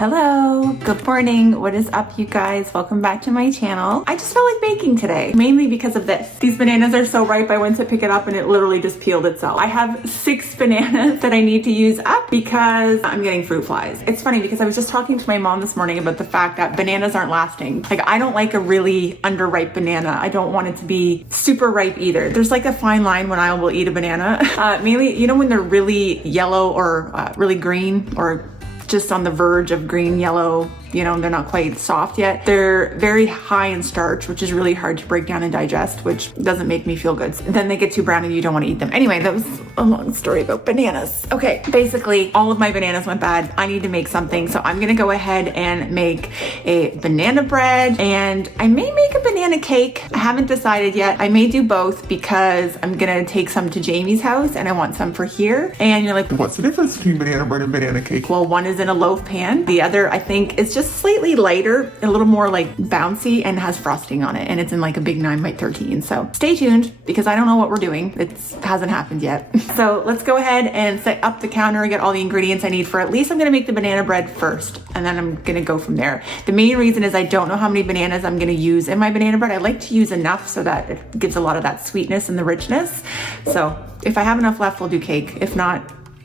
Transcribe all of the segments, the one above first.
Hello, good morning. What is up, you guys? Welcome back to my channel. I just felt like baking today, mainly because of this. These bananas are so ripe, I went to pick it up and it literally just peeled itself. I have 6 bananas that I need to use up because I'm getting fruit flies. It's funny because I was just talking to my mom this morning about the fact that bananas aren't lasting. Like, I don't like a really underripe banana. I don't want it to be super ripe either. There's like a fine line when I will eat a banana. Mainly, you know, when they're really yellow or really green or just on the verge of green, yellow, you know, they're not quite soft yet. They're very high in starch, which is really hard to break down and digest, which doesn't make me feel good. Then they get too brown and you don't want to eat them. Anyway, that was a long story about bananas. Okay, basically all of my bananas went bad. I need to make something. So I'm gonna go ahead and make a banana bread, and I may make a banana cake. I haven't decided yet. I may do both because I'm gonna take some to Jamie's house and I want some for here. And you're like, what's the difference between banana bread and banana cake? Well, one is in a loaf pan. The other, I think, is just slightly lighter, a little more like bouncy, and has frosting on it. And it's in like a big 9x13. So stay tuned because I don't know what we're doing. It hasn't happened yet. So let's go ahead and set up the counter and get all the ingredients I need for at least I'm gonna make the banana bread first. And then I'm gonna go from there. The main reason is I don't know how many bananas I'm gonna use in my banana bread. I like to use enough so that it gives a lot of that sweetness and the richness. So if I have enough left, we'll do cake. If not,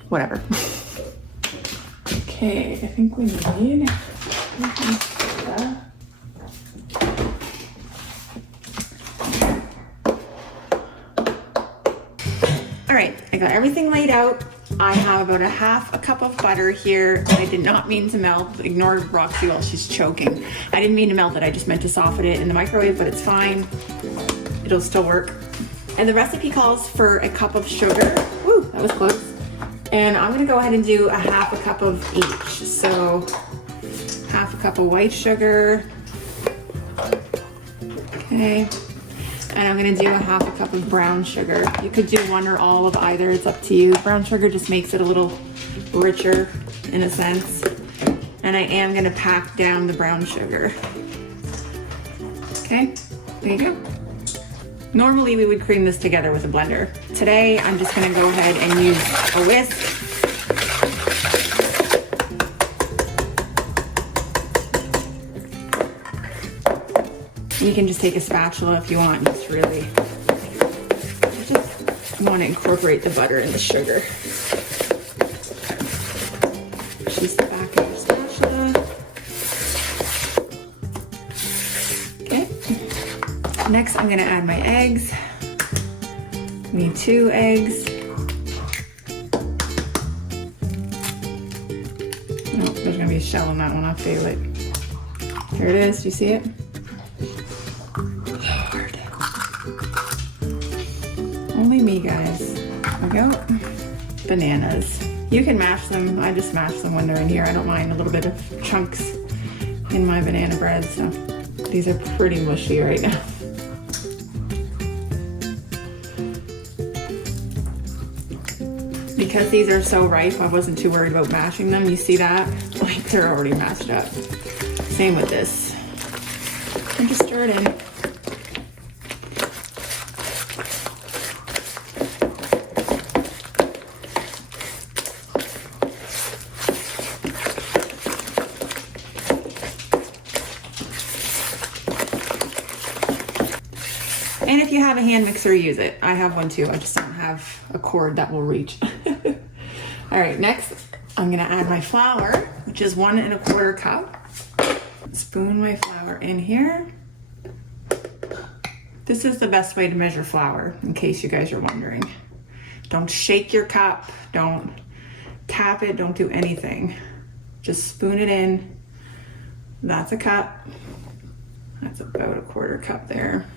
whatever. Okay, I think we need all right, I got everything laid out. I have about a half a cup of butter here that I did not mean to melt. Ignore Roxy while she's choking. I didn't mean to melt it, I just meant to soften it in the microwave, but it's fine. It'll still work. And the recipe calls for a cup of sugar. Woo, that was close. And I'm gonna go ahead and do a half a cup of each. So half a cup of white sugar. Okay. And I'm gonna do a half a cup of brown sugar. You could do one or all of either, it's up to you. Brown sugar just makes it a little richer in a sense. And I am gonna pack down the brown sugar. Okay, there you go. Normally we would cream this together with a blender. Today, I'm just gonna go ahead and use a whisk. You can just take a spatula if you want. Just really, I want to incorporate the butter and the sugar. She's the back of your spatula. Okay. Next, I'm gonna add my eggs. I need 2 eggs. Oh, there's gonna be a shell in that one, I'll fail it. Here it is, do you see it? Lord. Only me, guys. There we go. Bananas. You can mash them, I just mash them when they're in here. I don't mind a little bit of chunks in my banana bread, so these are pretty mushy right now. Because these are so ripe, I wasn't too worried about mashing them. You see that? Like, they're already mashed up. Same with this. And just stir it in. And if you have a hand mixer, use it. I have one too. I just don't have a cord that will reach. All right, next I'm gonna add my flour, which is 1 1/4 cup. Spoon my flour in here. This is the best way to measure flour, in case you guys are wondering. Don't shake your cup, don't tap it, don't do anything. Just spoon it in. That's a cup. That's about 1/4 cup there.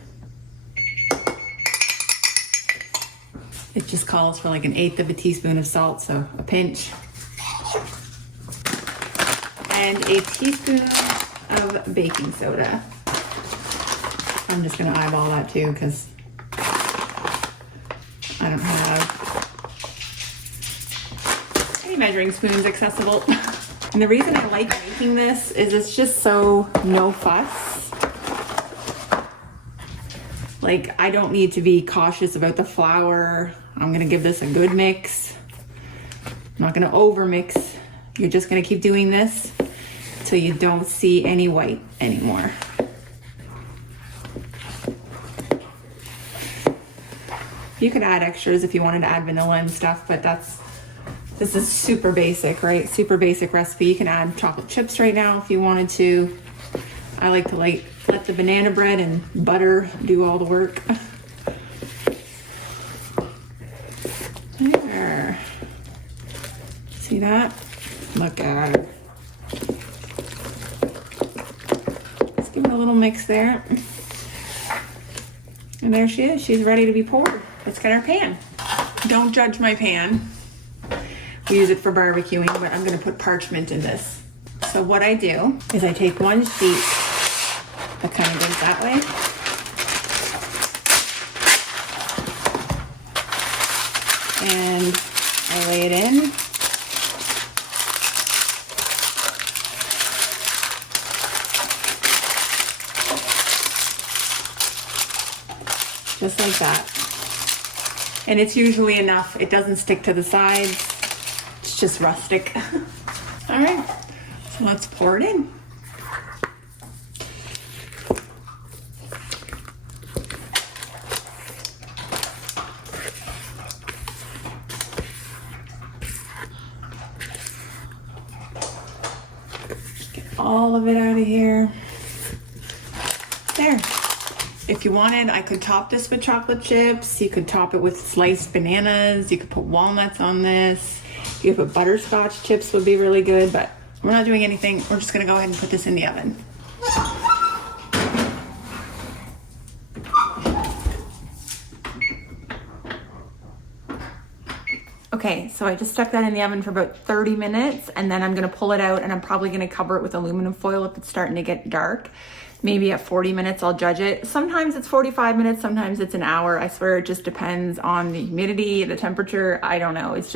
It just calls for like 1/8 of a teaspoon of salt, so a pinch. And a teaspoon of baking soda. I'm just gonna eyeball that too because I don't have any measuring spoons accessible. And the reason I like making this is it's just so no fuss. Like, I don't need to be cautious about the flour. I'm gonna give this a good mix. I'm not gonna over mix. You're just gonna keep doing this so you don't see any white anymore. You could add extras if you wanted to add vanilla and stuff, but this is super basic, right? Super basic recipe. You can add chocolate chips right now if you wanted to. I like to let the banana bread and butter do all the work. There. See that? Look at her. Let's give it a little mix there. And there she is. She's ready to be poured. Let's get our pan. Don't judge my pan. We use it for barbecuing, but I'm gonna put parchment in this. So what I do is I take one sheet that kind of goes that way. And I lay it in. Just like that. And it's usually enough. It doesn't stick to the sides. It's just rustic. All right, so let's pour it in. Get all of it out of here. There. If you wanted, I could top this with chocolate chips. You could top it with sliced bananas. You could put walnuts on this. You could put butterscotch chips, would be really good, but we're not doing anything. We're just gonna go ahead and put this in the oven. Okay, so I just stuck that in the oven for about 30 minutes, and then I'm gonna pull it out, and I'm probably gonna cover it with aluminum foil if it's starting to get dark. Maybe at 40 minutes, I'll judge it. Sometimes it's 45 minutes, sometimes it's an hour. I swear it just depends on the humidity, the temperature. I don't know. It's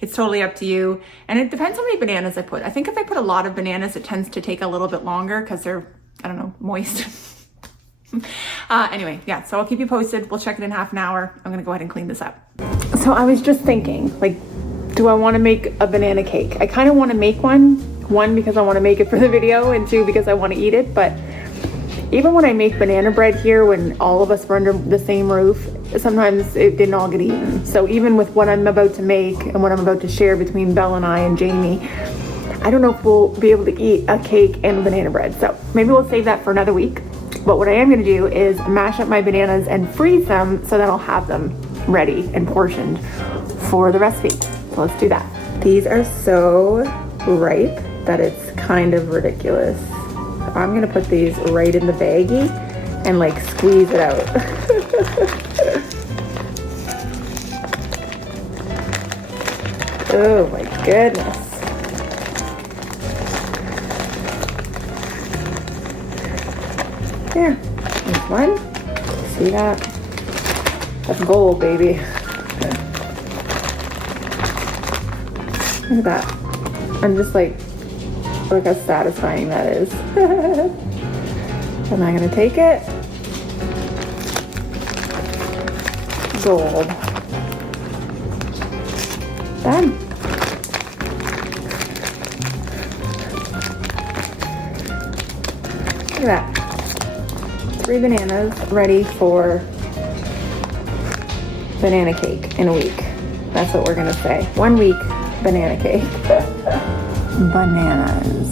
totally up to you. And it depends how many bananas I put. I think if I put a lot of bananas, it tends to take a little bit longer because they're, I don't know, moist. Anyway, yeah, so I'll keep you posted. We'll check it in half an hour. I'm gonna go ahead and clean this up. So I was just thinking, like, do I wanna make a banana cake? I kinda wanna make one because I wanna make it for the video, and two, because I wanna eat it, but even when I make banana bread here, when all of us were under the same roof, sometimes it didn't all get eaten. So even with what I'm about to make and what I'm about to share between Belle and I and Jamie, I don't know if we'll be able to eat a cake and banana bread. So maybe we'll save that for another week. But what I am gonna do is mash up my bananas and freeze them so that I'll have them ready and portioned for the recipe. So let's do that. These are so ripe that it's kind of ridiculous. I'm gonna put these right in the baggie and like squeeze it out. Oh my goodness. There, there's one. See that? That's gold, baby. Look at that. I'm just like, look how satisfying that is. And I'm gonna take it. Gold. Done. Look at that. 3 bananas ready for banana cake in a week. That's what we're gonna say. 1 week banana cake. Bananas.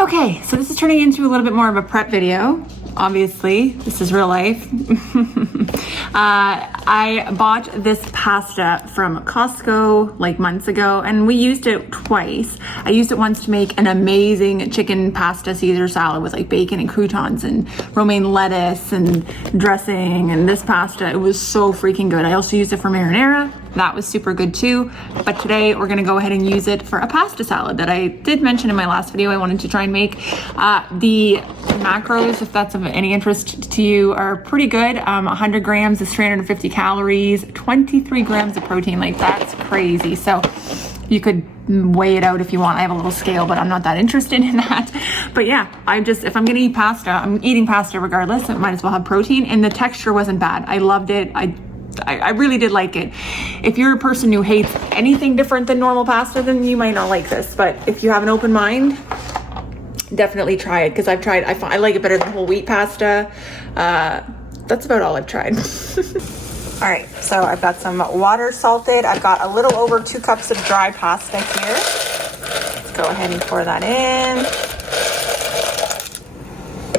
Okay, so this is turning into a little bit more of a prep video. Obviously, this is real life. I bought this pasta from Costco like months ago, and we used it twice. I used it once to make an amazing chicken pasta Caesar salad with like bacon and croutons and romaine lettuce and dressing, and this pasta, it was so freaking good. I also used it for marinara. That was super good too. But today we're gonna go ahead and use it for a pasta salad that I did mention in my last video I wanted to try and make. The macros, if that's of any interest to you, are pretty good. 100 grams is 350 calories, 23 grams of protein. Like, that's crazy. So You could weigh it out if you want. I have a little scale, but I'm not that interested in that. But yeah, if I'm gonna eat pasta, I'm eating pasta regardless. It might as well have protein, and the texture wasn't bad. I loved it. I really did like it. If you're a person who hates anything different than normal pasta, then you might not like this. But if you have an open mind, definitely try it, because I've tried, I like it better than whole wheat pasta. That's about all I've tried. All right, so I've got some water salted. I've got a little over 2 cups of dry pasta here. Let's go ahead and pour that in.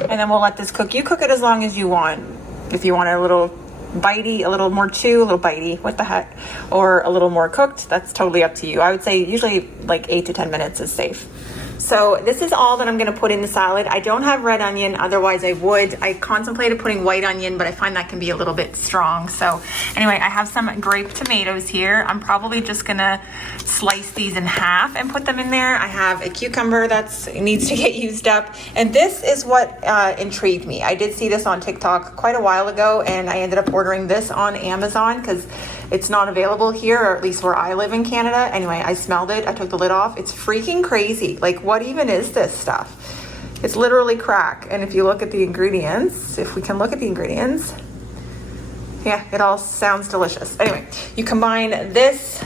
And then we'll let this cook. You cook it as long as you want. If you want it a little bitey, a little more chew, a little bitey, what the heck, or a little more cooked, that's totally up to you. I would say usually like 8 to 10 minutes is safe. So this is all that I'm going to put in the salad. I don't have red onion, otherwise I would. I contemplated putting white onion, but I find that can be a little bit strong. So anyway, I have some grape tomatoes here. I'm probably just going to slice these in half and put them in there. I have a cucumber that needs to get used up. And this is what intrigued me. I did see this on TikTok quite a while ago, and I ended up ordering this on Amazon because it's not available here, or at least where I live in Canada. Anyway, I smelled it. I took the lid off. It's freaking crazy. Like, what even is this stuff? It's literally crack. And if you look at the ingredients, if we can look at the ingredients, yeah, it all sounds delicious. Anyway, you combine this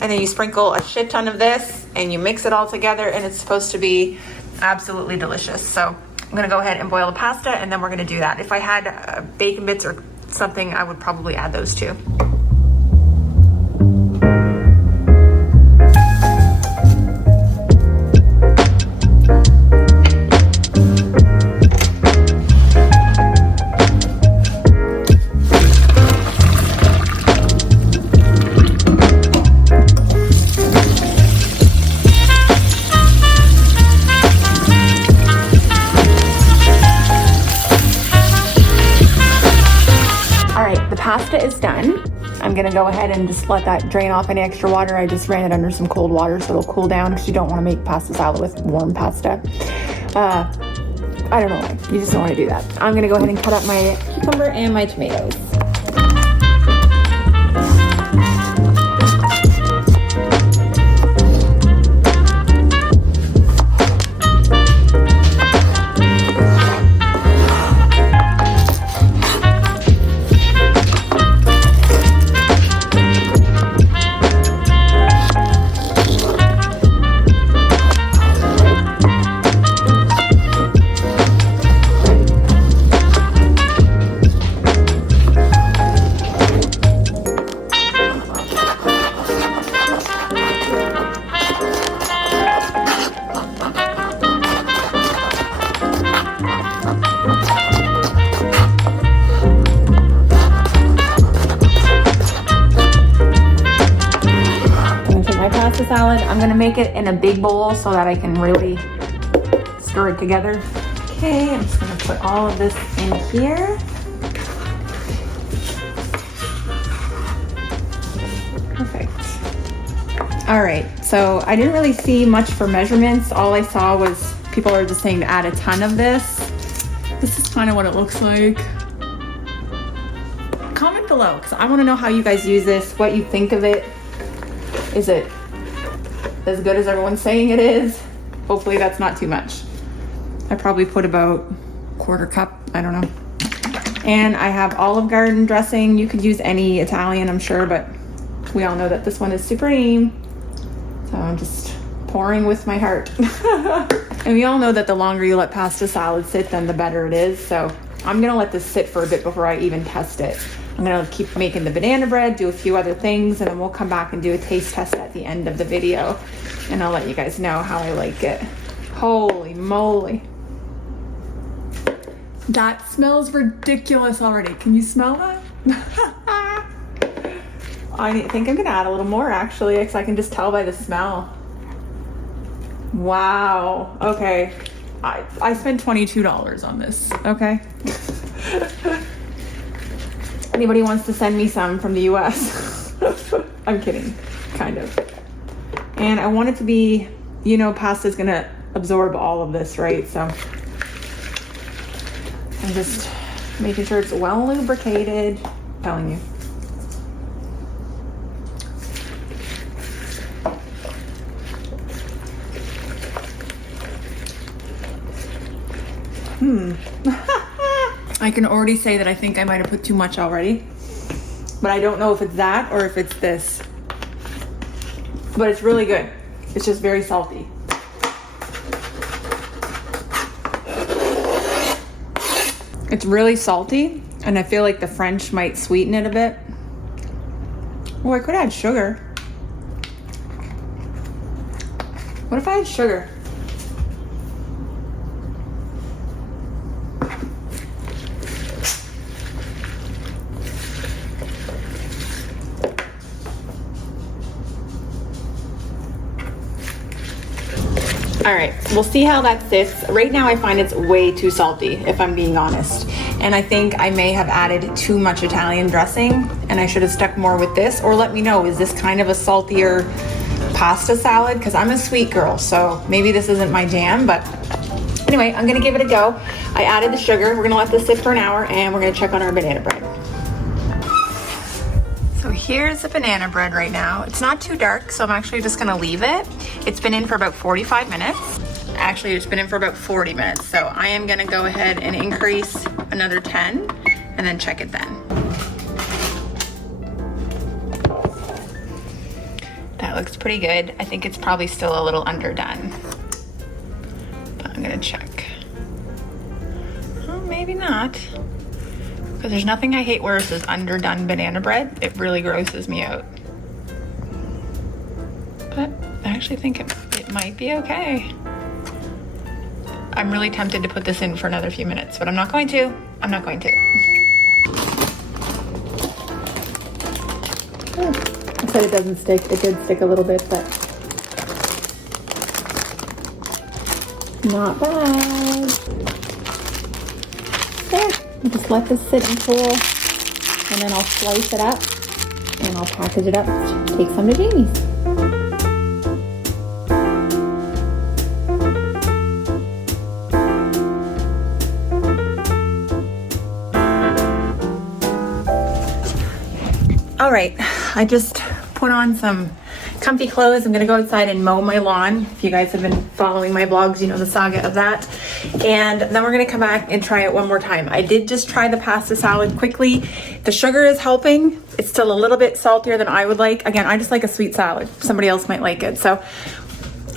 and then you sprinkle a shit ton of this and you mix it all together, and it's supposed to be absolutely delicious. So I'm gonna go ahead and boil the pasta, and then we're gonna do that. If I had bacon bits or something, I would probably add those too. Pasta is done. I'm gonna go ahead and just let that drain off any extra water. I just ran it under some cold water so it'll cool down, because you don't want to make pasta salad with warm pasta. I don't know why. You just don't want to do that. I'm gonna go ahead and cut up my cucumber and my tomatoes. Salad. I'm gonna make it in a big bowl so that I can really stir it together. Okay, I'm just gonna put all of this in here. Perfect. All right, so I didn't really see much for measurements. All I saw was people are just saying to add a ton of this. This is kind of what it looks like. Comment below, because I want to know how you guys use this, what you think of it. Is it as good as everyone's saying it is? Hopefully that's not too much. I probably put about a 1/4 cup, I don't know. And I have Olive Garden dressing. You could use any Italian, I'm sure, but we all know that this one is supreme. So I'm just pouring with my heart. And we all know that the longer you let pasta salad sit, then the better it is. So I'm gonna let this sit for a bit before I even test it. I'm gonna keep making the banana bread, do a few other things, and then we'll come back and do a taste test at the end of the video. And I'll let you guys know how I like it. Holy moly. That smells ridiculous already. Can you smell that? I think I'm gonna add a little more actually, because I can just tell by the smell. Wow, okay. I spent $22 on this, okay? Anybody wants to send me some from the US? I'm kidding, kind of. And I want it to be, you know, pasta's gonna absorb all of this, right? So I'm just making sure it's well lubricated. I'm telling you. I can already say that I think I might have put too much already, but I don't know if it's that or if it's this. But it's really good. It's just very salty. It's really salty, and I feel like the French might sweeten it a bit. Oh, I could add sugar. What if I had sugar? All right, we'll see how that sits. Right now I find it's way too salty, if I'm being honest. And I think I may have added too much Italian dressing, and I should have stuck more with this. Or let me know, is this kind of a saltier pasta salad? Because I'm a sweet girl, so maybe this isn't my jam, but anyway, I'm gonna give it a go. I added the sugar. We're gonna let this sit for an hour, and we're gonna check on our banana bread. So here's the banana bread right now. It's not too dark, so I'm actually just gonna leave it. It's been in for about 45 minutes. Actually, it's been in for about 40 minutes. So I am gonna go ahead and increase another 10 and then check it then. That looks pretty good. I think it's probably still a little underdone, but I'm gonna check. Well, maybe not. Because there's nothing I hate worse is underdone banana bread. It really grosses me out. But I actually think it might be okay. I'm really tempted to put this in for another few minutes, but I'm not going to. I'm not going to. I said it doesn't stick. It did stick a little bit, but not bad. There. I'll just let this sit and cool, and then I'll slice it up and I'll package it up, take some to Jamie's. All right, I just put on some comfy clothes. I'm gonna go outside and mow my lawn. If you guys have been following my vlogs, you know the saga of that. And then we're gonna come back and try it one more time. I did just try the pasta salad quickly. The sugar is helping. It's still a little bit saltier than I would like. Again, I just like a sweet salad. Somebody else might like it. So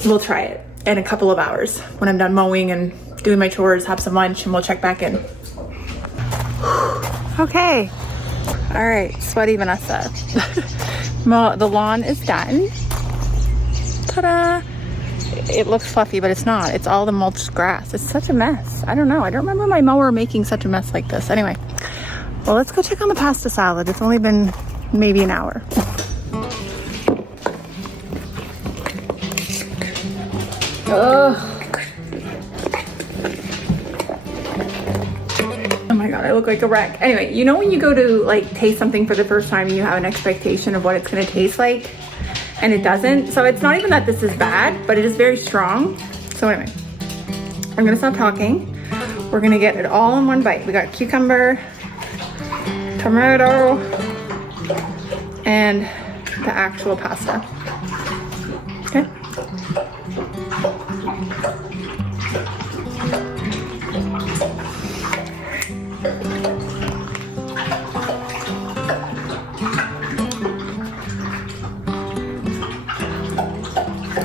we'll try it in a couple of hours when I'm done mowing and doing my chores, have some lunch, and we'll check back in. Okay. All right, sweaty Vanessa. The lawn is done. Ta-da! It looks fluffy, but it's not. It's all the mulched grass. It's such a mess. I don't know. I don't remember my mower making such a mess like this. Anyway, well, let's go check on the pasta salad. It's only been maybe an hour. Ugh. Oh my God, I look like a wreck. Anyway, you know when you go to like taste something for the first time and you have an expectation of what it's gonna taste like and it doesn't? So it's not even that this is bad, but it is very strong. So anyway, I'm gonna stop talking. We're gonna get it all in one bite. We got cucumber, tomato, and the actual pasta. Okay.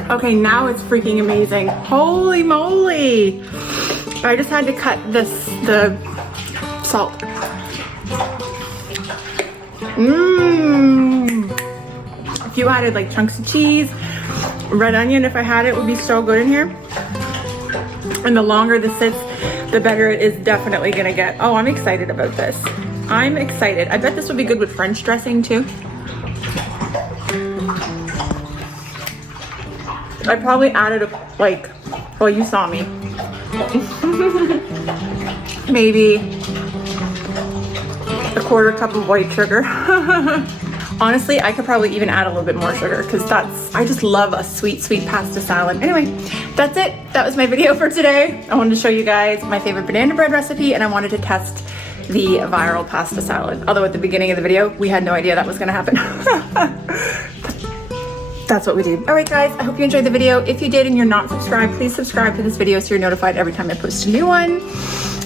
Okay, now it's freaking amazing. Holy moly! I just had to cut the salt. If you added like chunks of cheese, red onion, if I had it, would be so good in here. And the longer this sits, the better it is definitely gonna get. Oh, I'm excited about this. I'm excited. I bet this would be good with French dressing too. I probably added well, you saw me. Maybe a quarter cup of white sugar. Honestly, I could probably even add a little bit more sugar because I just love a sweet, sweet pasta salad. Anyway, that's it. That was my video for today. I wanted to show you guys my favorite banana bread recipe, and I wanted to test the viral pasta salad. Although at the beginning of the video, we had no idea that was gonna happen. That's what we did. All right, guys, I hope you enjoyed the video. If you did and you're not subscribed, please subscribe to this video so you're notified every time I post a new one.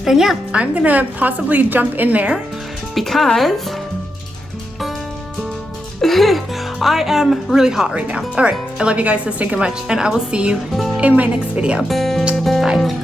And yeah, I'm gonna possibly jump in there because I am really hot right now. All right, I love you guys so stinking much, and I will see you in my next video. Bye.